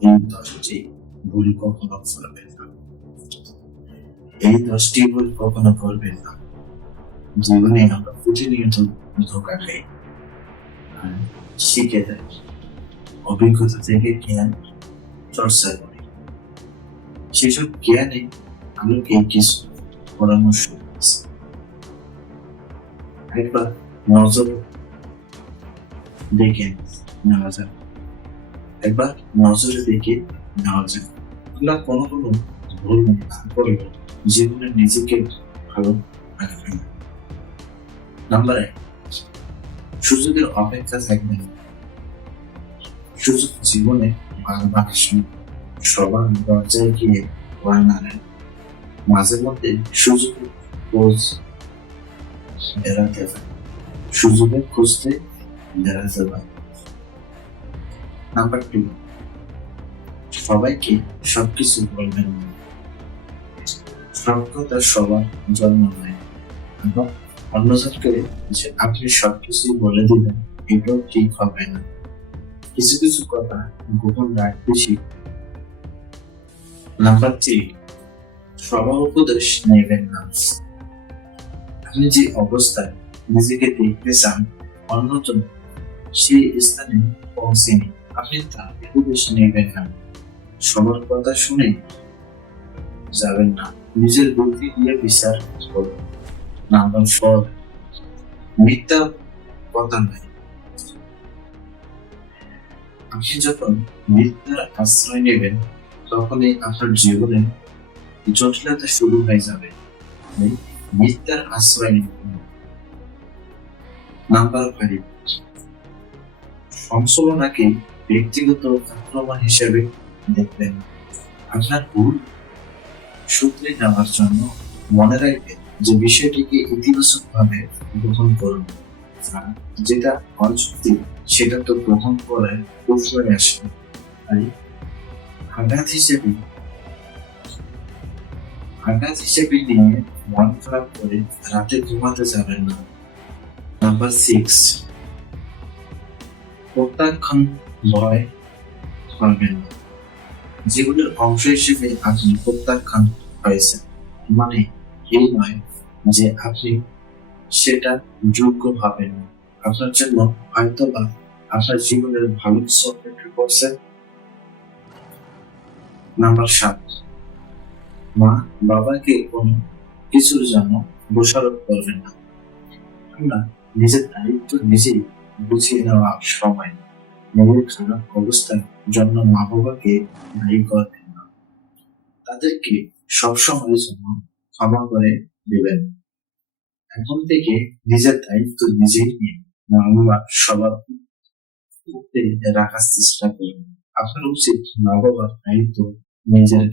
এই দশটি ভুল কখনো করবেন না। এই দশটি ভুল কখনো করবেন না। জীবনে আমরা প্রতিনিয়ত ধোকা খাই। শিখে যাই। অভিজ্ঞতা থেকে জ্ঞান চর্চা করি। সেসব জ্ঞানে আলোকে কিছু পরামর্শ। একবার নজর দেখে নেওয়া যাক। একবার নজরে দেখে নেওয়া যাক আমরা কোনো কোনো ভুল না জীবনে নিজেকে ভালো রাখবেন। না নাম্বার এক, সুযোগের অপেক্ষা থাকবেন। না। সুযোগ জীবনে বারবার আসে না। সবার দরজায় গিয়ে ভয় মাঝে মধ্যে সুযোগ খোঁজ বেড়াতে হয় সুযোগের খুঁজতে বেড়াতে হয় নাম্বার টু। সবাইকে সবকিছু বলবেন। না কথা সবার জন্ম নয় এবং অন্যজনকে যে আপনি সবকিছু বলে দিবেন, এটাও ঠিক হবে না। কিছু কিছু কথা গোপন রাখতে শিখুন। নাম্বার থ্রি, সবার উপদেশ নেবেন না। আপনি যে অবস্থায় নিজেকে দেখতে চান, অন্যজন সেই স্থানে পৌঁছেনি আপনি তার উপদেশ নেবেন না সবার কথা শুনে যাবেন না। নিজের বুদ্ধি দিয়ে বিচার করুন। নাম্বার মিথ্যা কথা নাই আপনি যখন মিথ্যার আশ্রয় নেবেন তখনই আপনার জীবনে জটিলতা শুরু হয়ে যাবে। মিথ্যার আশ্রয় নেবেন। নাম্বার ফাইভ ব্যক্তিগত আক্রমণ হিসেবে দেখবেন। আপনার ভুল সূত্রে নেওয়ার জন্য মনে রাখবেন যে বিষয়টিকে ইতিবাচক ভাবে গ্রহণ করুন। যেটা অযুক্তি সেটা তো গ্রহণ করে প্রশ্রয় আসে। তাই আঘাত হিসেবে আঘাত হিসেবে নিয়ে মন খারাপ করে রাতে ঘুমাতে যাবেন না। নাম্বার সিক্স প্রত্যাখ্যান ভয় করবেন না। জীবনের অংশ হিসেবে আপনি প্রত্যাখ্যান হয়েছেন মানে এই নয় যে আপনি সেটা যোগ্য ভাবেন না। আপনার জন্য হয়তো বা আপনার জীবনের ভালো কিছু অপেক্ষা করছে নাম্বার সাত, মা বাবাকে কোন কিছুর জন্য দোষারোপ করবেন না। আমরা নিজের দায়িত্ব নিজেই বুঝিয়ে নেওয়া সময়। নিজের খারাপ অবস্থার জন্য মা বাবাকে দায়ী করবেন না। তাদেরকে সবসময়ের জন্য ক্ষমা করে দেবেন। এখন থেকে নিজের দায়িত্ব নিজেই নিয়ে মা বাবা সবার উপরে রাখার চেষ্টা করুন। আপনার উচিত মা বাবার দায়িত্ব নিজের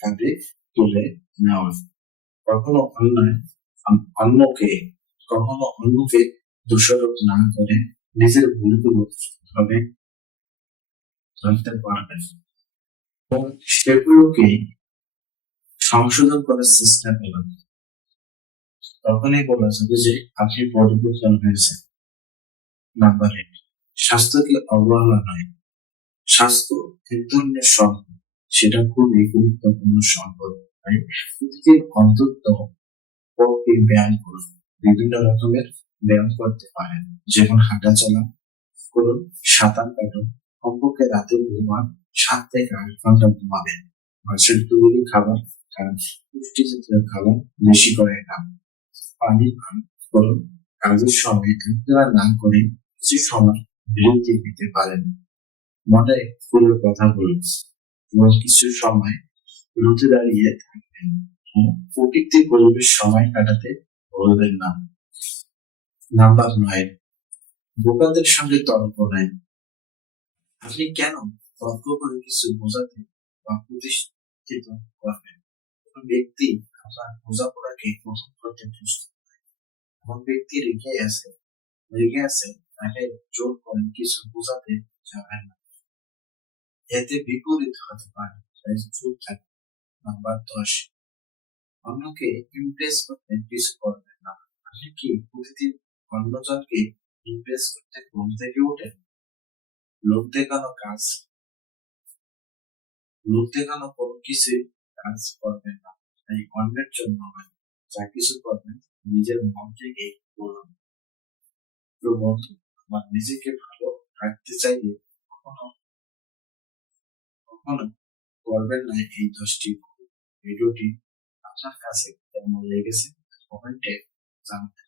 কাঁধে তুলে নেওয়া। কখনো অন্যায়, অন্যকে, কখনো অন্যকে দোষারোপ না করে নিজের ভুলগুলো ভাবে জানতে পারবেন এবং সেগুলোকে সংশোধন করার চেষ্টা করবেন তখনই বলা যাবে যে আপনি পরিবর্তন হয়েছেন। নাম্বার এইট স্বাস্থ্যকে অবহেলা নয়? স্বাস্থ্য এক ধরনের সম্পদ। সেটা খুবই গুরুত্বপূর্ণ সম্পদ প্রতিদিন অন্তত ব্যায়াম করুন। বিভিন্ন রকমের ব্যায়াম করতে পারেন। যেমন হাঁটা চলা করুন, সাঁতার কাটুন কমপক্ষে রাতে ঘুমান সাত থেকে আট ঘণ্টা ঘুমাবেন মাছের তৈরি খাবার খান পুষ্টি জাতীয় খাবার বেশি করে খান। পানি পান করুন কাজের সময় একবেলা না করে কিছু সময় বিরতি নিতে পারেন। মনে কোনো কথা বলুন। এবং কিছু সময় রোদে দাঁড়িয়ে থাকবেন। ও প্রকৃতির পরিবেশ সময় কাটাতে বলবেন না। নাম্বার নয়, বোকাদের সঙ্গে তর্ক নাই। আপনি কেন তর্ক করে কিছু বোঝাতে বা প্রতিষ্ঠিত করবেন? কোন ব্যক্তি আপনার বোঝাপড়াকে গ্রহণ করতে প্রস্তুত এমন ব্যক্তি রেগে আছে রেগে আছে, তাকে জোর করে কিছু বোঝাতে যাবেন না। এতে বিপরীত হতে পারে, তাই চুপ থাকুন, নাম্বার দশ। অন্যকে ইমপ্রেস করতে কিছু করবেন না। আপনি কি প্রতিদিন অন্যজনকে ইমপ্রেস করতে ঘুম থেকে ওঠেন? লোক দেখানো কাজ। লোক দেখানো কোনো কিছুই কাজ করবেন না। তাই অন্যের জন্য নয়, যা কিছু করবেন নিজের মন থেকে করুন তো বন্ধু আমার নিজেকে ভালো রাখতে চাইলে কখনো কখনো করবেন না এই দশটি। ভিডিওটি আপনার কাছে কেমন লেগেছে কমেন্টে জানাতে